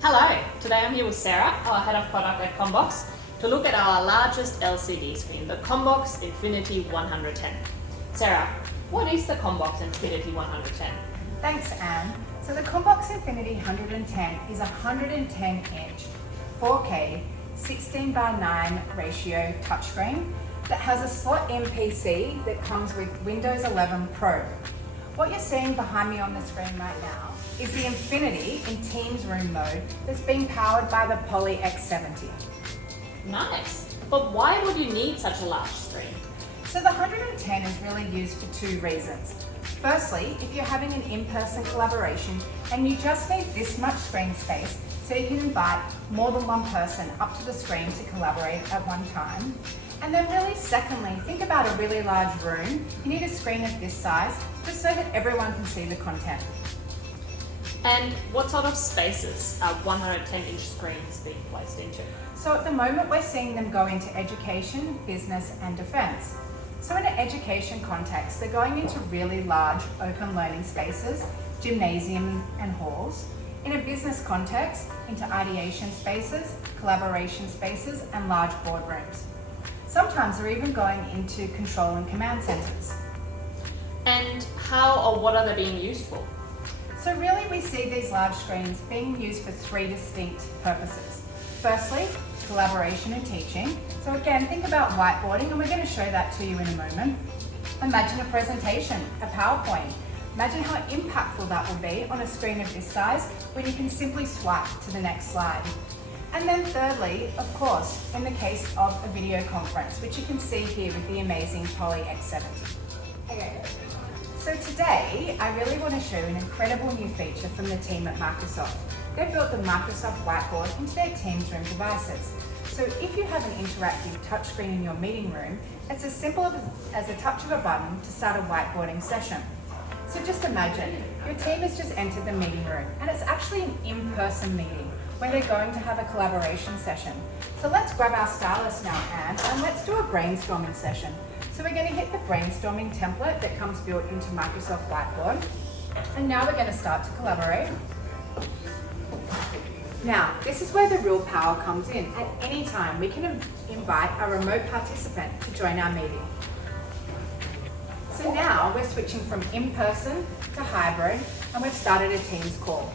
Hello, today I'm here with Sarah, our head of product at CommBox, to look at our largest LCD screen, the CommBox Infiniti 110. Sarah, what is the CommBox Infiniti 110? Thanks, Anne. So the CommBox Infiniti 110 is a 110-inch 4K 16:9 ratio touchscreen that has a slot-in PC that comes with Windows 11 Pro. What you're seeing behind me on the screen right now is the Infiniti in Teams Room mode that's being powered by the Poly X70. Nice, but why would you need such a large screen? So the 110 is really used for two reasons. Firstly, if you're having an in-person collaboration and you just need this much screen space so you can invite more than one person up to the screen to collaborate at one time. And then really secondly, think about a really large room. You need a screen of this size just so that everyone can see the content. And what sort of spaces are 110-inch screens being placed into? So at the moment we're seeing them go into education, business and defence. So in an education context, they're going into really large open learning spaces, gymnasiums and halls. In a business context, into ideation spaces, collaboration spaces and large boardrooms. Sometimes they're even going into control and command centres. And how or what are they being used for? So really we see these large screens being used for three distinct purposes. Firstly, collaboration and teaching. So again, think about whiteboarding, and we're going to show that to you in a moment. Imagine a presentation, a PowerPoint. Imagine how impactful that will be on a screen of this size when you can simply swipe to the next slide. And then thirdly, of course, in the case of a video conference, which you can see here with the amazing Poly X70. Okay. So today, I really want to show an incredible new feature from the team at Microsoft. They built the Microsoft Whiteboard into their Teams Room devices. So if you have an interactive touchscreen in your meeting room, it's as simple as a touch of a button to start a whiteboarding session. So just imagine, your team has just entered the meeting room, and it's actually an in-person meeting where they're going to have a collaboration session. So let's grab our stylus now, Anne, and let's do a brainstorming session. So we're going to hit the brainstorming template that comes built into Microsoft Whiteboard. And now we're going to start to collaborate. Now, this is where the real power comes in. At any time, we can invite a remote participant to join our meeting. So now we're switching from in-person to hybrid, and we've started a Teams call.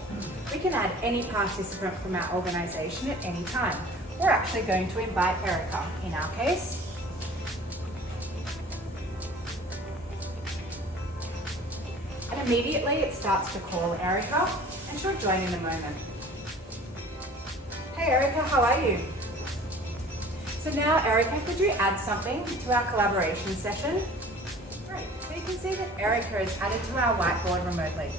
We can add any participant from our organisation at any time. We're actually going to invite Erica in our case. And immediately it starts to call Erica, and she'll join in a moment. Hey Erica, how are you? So now Erica, could you add something to our collaboration session? Great, so you can see that Erica is added to our whiteboard remotely.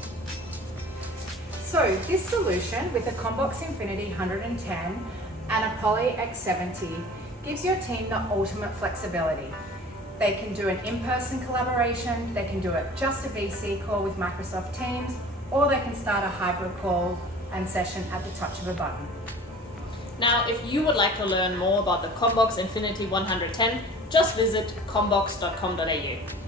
So this solution with the CommBox Infiniti 110 and a Poly X70 gives your team the ultimate flexibility. They can do an in-person collaboration, they can do it just a VC call with Microsoft Teams, or they can start a hybrid call and session at the touch of a button. Now, if you would like to learn more about the CommBox Infiniti 110, just visit commbox.com.au.